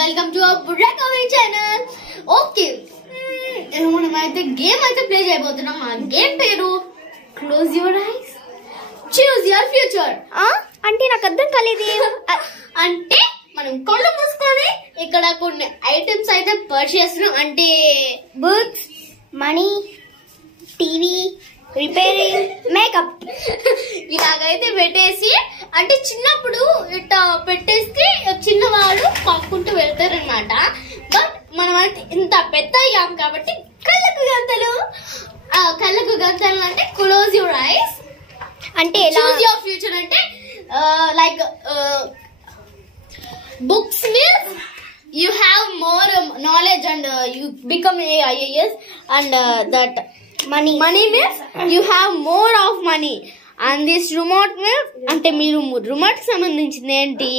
Welcome to our Burrakavi channel. Okay, మనమైతే game అయితే play చేయబోతున్నాం. ఆ గేమ్ పేరు close your eyes choose your future. అంటే నాకు అర్థం కాలేదు. అంటే మనం కళ్ళు మూసుకొని ఇక్కడ కొన్ని ఐటమ్స్ అయితే పర్చేస్ చేస్తున్నాం. అంటే books, money, TV, repairing, makeup ఇలాగైతే పెట్టేసి, అంటే చిన్నప్పుడు ఇట్లా పెట్టేస్తే చిన్నవాళ్ళు పాక్కుంటూ వెళ్తారనమాట. బట్ మనం అయితే ఇంత పెద్ద అయ్యాం కాబట్టి కళ్ళకు గంతలు అంటే క్లోజ్ యువర్ ఐస్ అంటే చూస్ యువర్ ఫ్యూచర్. అంటే like books means you have more knowledge and you become a IAS, and that money means you have more of money, and this remote means అంటే మీరు రిమోట్ సంబంధించింది ఏంటి?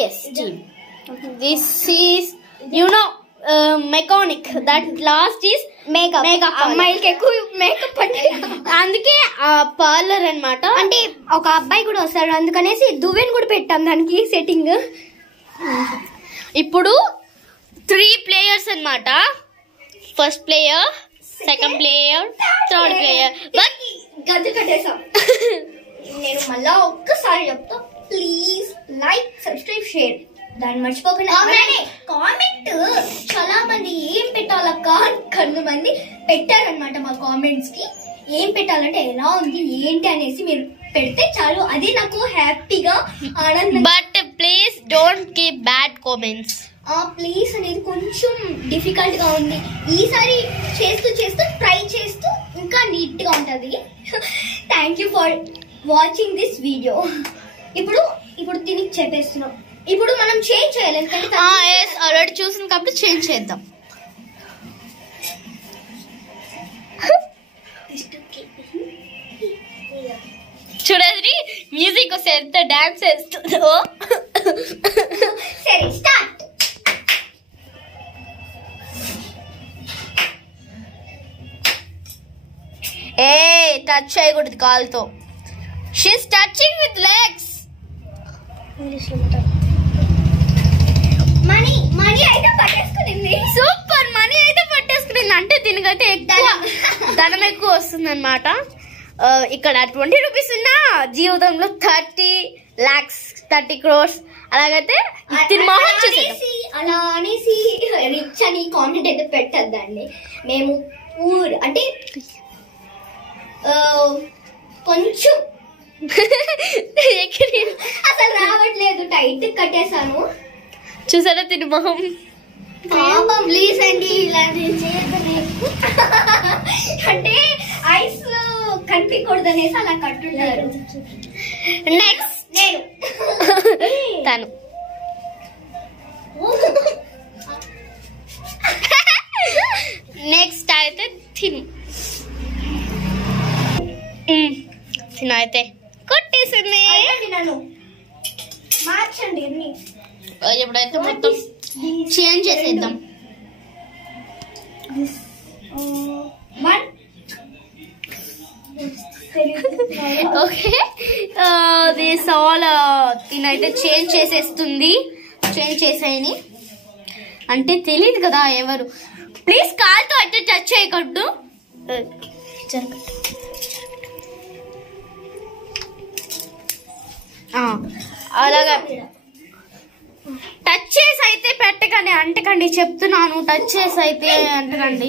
yes TV. This is mechanic. That last is makeup. అమ్మాయిలకి ఎక్కువ makeup అంటే అందుకే parlour అన్నమాట. అంటే ఒక అబ్బాయి కూడా వస్తాడు, అందుకనేసి దువ్వెని కూడా పెట్టాం దానికి సెట్టింగ్. ఇప్పుడు 3 ప్లేయర్స్ అన్నమాట. First player, second player, third player. But గద్దె కట్టేసాం. నేను మళ్ళా ఒక్కసారి చెప్తా, ప్లీజ్ లైక్, సబ్స్క్రైబ్, షేర్. దాన్ని మర్చిపోకుండా కామెంట్. చాలా మంది ఏం పెట్టాలక్క కొంతమంది పెట్టారనమాట మా కామెంట్స్ కి. ఏం పెట్టాలంటే ఎలా ఉంది ఏంటి అనేసి మీరు పెడితే చాలు, అది నాకు హ్యాపీగా ఆనందం. But please don't keep bad comments. Please అనేది కొంచెం డిఫికల్ట్ గా ఉంది. ఈసారి చేస్తూ ట్రై చేస్తూ ఇంకా నీట్ గా ఉంటది. Thank you for watching this video. ఇప్పుడు తిని చెప్పేస్తున్నాం. ఇప్పుడు మనం చేంజ్ చేయాలి, ఎందుకంటే ఆల్రెడీ చూసిన కాబట్టి చేంజ్ చేద్దాం. చూడండి మ్యూజిక్ వస్తే ఎంత డాన్స్ చేస్తుందో. సరే స్టార్ట్. టచ్ చేయకూడదు కాలుతో. She's touching with legs. Money అయితే పట్టేసుకునింది. సూపర్, మనీ అయితే పట్టేసుకునింది. అంటే దీనికైతే ఎక్కువ ధనం ఎక్కువ వస్తుంది అనమాట. ఇక్కడ 20 రూపీస్ ఉన్నా జీవితంలో 30 lakhs 30 crores అలాగైతే అలా అనేసి రిచ్ అని కామెంట్ అయితే పెట్టద్దండి. మేము అంటే కొంచెం అసలు రావట్లేదు, టైట్ కట్టేశాను. చూసారా తిని మొహం. ప్లీజ్ అండి ఇలాంటి అంటే ఐస్ కనిపించకూడదు అనేసి అలా కట్టున్నారు. నెక్స్ట్ నేను తను నెక్స్ట్ అయితే తిన అయితే కొట్టేసింది. నన్ను మార్చండి అన్ని. ఎప్పుడైతే మొత్తం చేంజ్ చేసేద్దాం. ఓకే, దిస్ ఆల్ తినైతే చేంజ్ చేసేస్తుంది. చేంజ్ చేసేయని అంటే తెలియదు కదా ఎవరు. ప్లీజ్ కాల్తో అయితే టచ్ చేయకూడదు. అలాగా టచ్ చేసి అయితే పెట్టకండి, అంటకండి చెప్తున్నాను. టచ్ చేసి అయితే అంటకండి.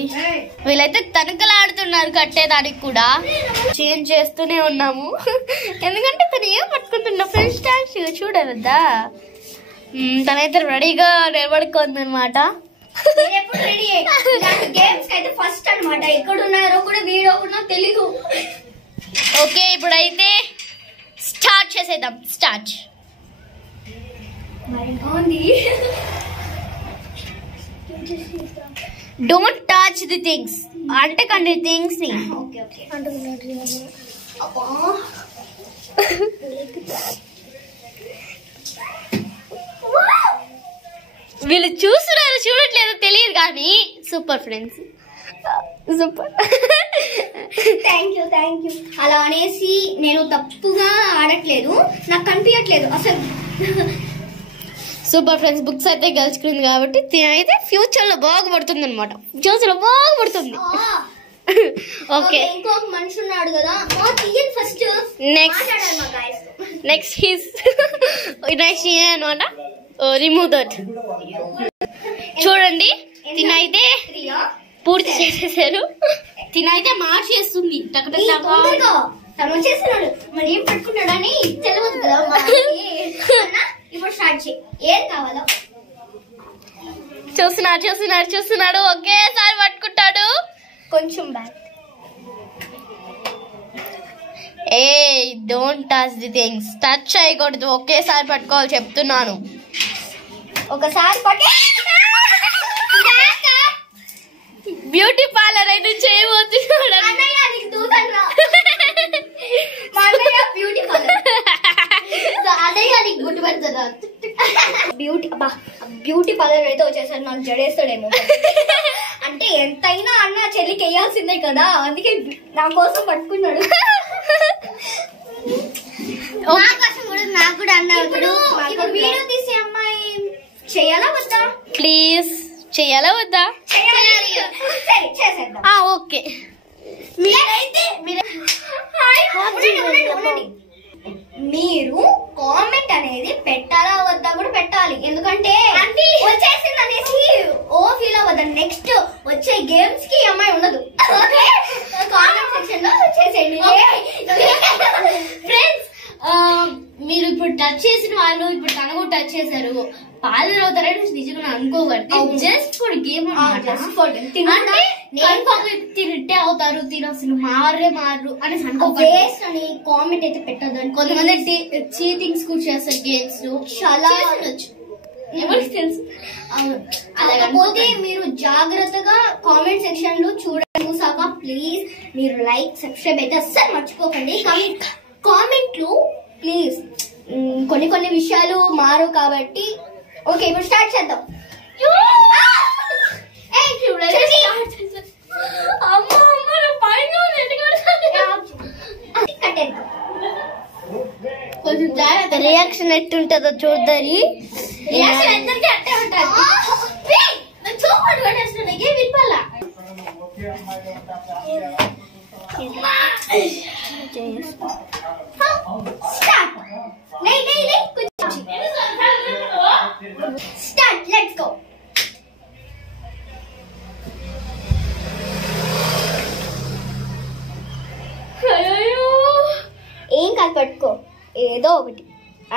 వీళ్ళైతే తనకలాడుతున్నారు కట్టేదానికి కూడా. చేంజ్ చేస్తూనే ఉన్నాము ఎందుకంటే తను ఏం పట్టుకుంటున్నా ఫ్రెండ్స్ డాన్స్ చూడవద్దా. తనైతే రెడీగా నిలబడుకుంది అనమాట. గేమ్స్ అయితే ఫస్ట్ అనమాట. ఎక్కడున్నారో కూడా వీడియో కూడా తెలీదు. ఓకే, ఇప్పుడైతే స్టార్ట్ చేసేద్దాం. Start. Don't touch the things. అంటకండి థింగ్స్ ని. వీళ్ళు చూస్తున్నారు చూడట్లేదు తెలియదు కానీ super friends. Super. Thank you. అలా అనేసి నేను తప్పుగా ఆడట్లేదు, నాకు కనిపించట్లేదు అసలు. Super friends. బుక్స్ అయితే గెలుచుకుంది కాబట్టి తినైతే ఫ్యూచర్ లో బాగుపడుతుంది అనమాట. ఫ్యూచర్ లో బాగుపడుతుంది. ఓకే, ఇంకొక మనిషి ఉన్నాడు కదా, ఫస్ట్ నెక్స్ట్ హిస్ నెక్స్ట్ అనమాట. Remove that. చూడండి, తినైతే పూర్తి చేసేసారు. తినైతే మార్చేస్తుంది. తను వచ్చేస్తున్నాడు, మరి ఏం పట్టుకున్నాడు అని తెలియదు కదా. ఇప్పుడు స్టార్ట్ చేయి, ఏం కావాలో. చూస్తున్నాడు. ఒకేసారి పట్టుకుంటాడు. కొంచెం back. Don't touch the things. Touch చేయకూడదు, ఒకేసారి పట్టుకోవాలి చెప్తున్నాను. ఒకసారి బ్యూటీ పార్లర్ అయితే చేయబోతున్నాడు. బ్యూటీ పార్లర్ గుడ్డు పెడతారా? బ్యూటీ పార్లర్ అయితే వచ్చేసరి నాకు జడేస్తాడేమో. అంటే ఎంతైనా అన్న చెల్లికి వేయాల్సిందే కదా, అందుకే నా కోసం పట్టుకున్నాడు. నాకు కూడా అన్నాడు. వీడియో తీసే అమ్మాయి చేయాలా వద్దా? ప్లీజ్ చేయాలా వద్దా? చేసేద్దాం. ఓకే. మీరు కామెంట్ అనేది పెట్టాలా వద్దా కూడా పెట్టాలి. ఎందుకంటే వచ్చేసింది అనేసి ఓ ఫీల్ అవ్వద్దు. నెక్స్ట్ వచ్చే గేమ్స్ కి అమ్మాయి ఉండదు. కామెంట్ సెక్షన్ లో వచ్చేసేయండి. ఫ్రెండ్స్, మీరు ఇప్పుడు టచ్ చేసిన వాళ్ళు ఇప్పుడు తన కూడా టచ్ చేశారు. పార్లర్ అవుతారని నిజంగా అనుకోకండి. Just for game. తింటే అవుతారు, అసలు మారు అనేసి అనుకోకండి. కామెంట్ అయితే పెట్టద్దు. కొంతమంది చీటింగ్స్ కూడా చేస్తారు గేమ్స్ లో. చాలా ఎవరికి తెలుసు. అలాగపోతే మీరు జాగ్రత్తగా కామెంట్ సెక్షన్ లో చూసాక ప్లీజ్ మీరు లైక్ సబ్స్క్రైబ్ అయితే అస్సలు మర్చిపోకండి. కామెంట్ లో ప్లీజ్ కొన్ని విషయాలు మారు కాబట్టి. ఓకే, ఇప్పుడు స్టార్ట్ చేద్దాం. కొంచెం జాగ్రత్త. రియాక్షన్ ఎట్టుంటుందో చూద్దరి. రియాక్షన్ అందరికీ అట్టే ఉంటుంది. చూపడు పడేస్తున్నా ఏ విప్పాలా. స్టార్ట్. స్టార్ట్. Let's go. ఏం కాదు, పట్టుకో ఏదో ఒకటి.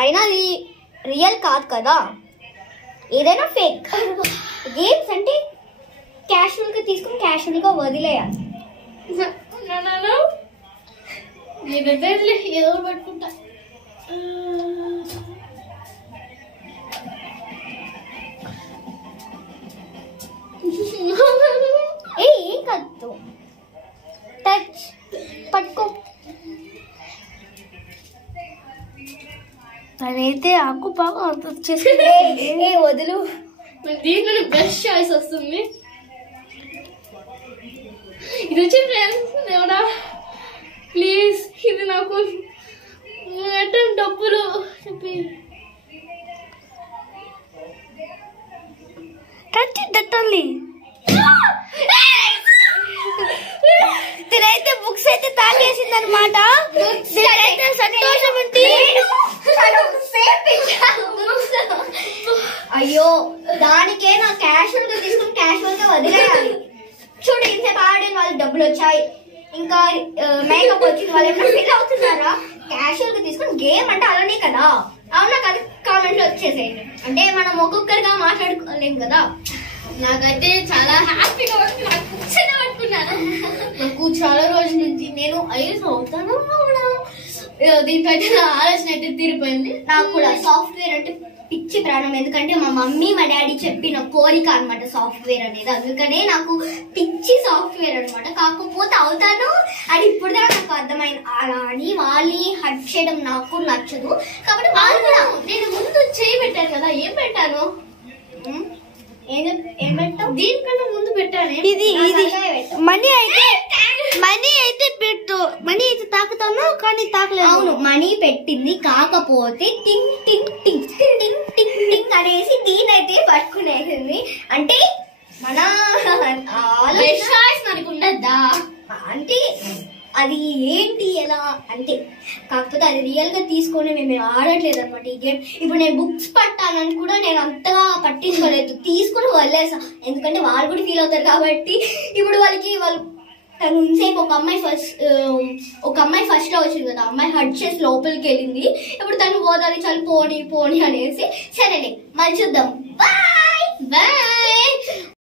అయినా అది రియల్ కాదు కదా, ఏదైనా ఫేక్. గేమ్స్ అంటే క్యాషువల్ గా తీసుకుని క్యాషువల్ గా వదిలేయాలి. ఏదో పట్టుకుంటా. ఏం కాదు, టచ్ పట్టుకో. తనైతే ఆకు బాగా చేసి వదులు. దీంట్లో బెస్ట్ చాయిస్ వస్తుంది. ఇది వచ్చి ఫ్రెండ్స్ దేవుడా ప్లీజ్, ఇది నాకు డబ్బులు చెప్పి టచ్ దట్ ఓన్లీ. తినైతే బుక్స్ అయితే తాగేసింది అనమాట. సంతోషం ఏంటి? అయ్యో, దానికే నా క్యాషువల్ గా తీసుకుని క్యాషువల్ గా వదిలేయాలి. చూడు, ఇంతసేపు ఆడిన వాళ్ళు డబ్బులు వచ్చాయి, ఇంకా మేకప్ వచ్చింది, వాళ్ళు ఏమైనా ఫీల్ అవుతున్నారా? క్యాషువల్ గా తీసుకుని గేమ్ అంటే అలానే కదా. అవునా కదా? కామెంట్ లో వచ్చేసేయండి. అంటే మనం ఒక్కొక్కరిగా మాట్లాడుకోలేం కదా. నాకైతే చాలా హ్యాపీగా నాకు బుక్స్ అయితే పట్టుకున్నాను. నాకు చాలా రోజుల నుంచి నేను ఐఎస్ అవుతాను దీనికైతే నా ఆలోచన అయితే తీరిపోయింది. నాకు కూడా సాఫ్ట్వేర్ అంటే పిచ్చి ప్రాణం. ఎందుకంటే మా మమ్మీ మా డాడీ చెప్పిన కోరిక అనమాట సాఫ్ట్వేర్ అనేది. అందుకనే నాకు పిచ్చి సాఫ్ట్వేర్ అనమాట. కాకపోతే అవుతాను అని ఇప్పుడు దాకా నాకు అర్థమైంది. అలా అని వాళ్ళని హర్ట్ చేయడం నాకు నచ్చదు. కాబట్టి వాళ్ళు కూడా నేను ముందు చేయి పెట్టాను కదా, ఏం పెట్టాను? ఏం పెట్టావు? దీనికన్నా ముందు పెట్టాను. ఇది మనీ అయితే పెట్టు. మనీ అయితే తాకుతాను కానీ తాకలేదు. అవును, మనీ పెట్టింది. కాకపోతే టింగ్ టింగ్ టింగ్ టింగ్ టింగ్ టింగ్ అనేసి దీనైతే పట్టుకునేసింది. అంటే మన మనకు ఉండద్దా అంటే అది ఏంటి ఎలా అంటే, కాకపోతే అది రియల్ గా తీసుకొని మేము ఆడట్లేదు అనమాట ఈ గేమ్. ఇప్పుడు నేను బుక్స్ పట్టానని కూడా నేను అంతగా పట్టించుకోలేదు, తీసుకుని వదిలేసా. ఎందుకంటే వాళ్ళు కూడా ఫీల్ అవుతారు కాబట్టి. ఇప్పుడు వాళ్ళు తను సేపు ఒక అమ్మాయి ఫస్ట్ లో వచ్చింది కదా, అమ్మాయి హట్ చేసి లోపలికి వెళ్ళింది. ఇప్పుడు తను పోదాలి, చాలు పోనీ అనేసి. సరేలే మళ్ళీ చూద్దాం. బాయ్.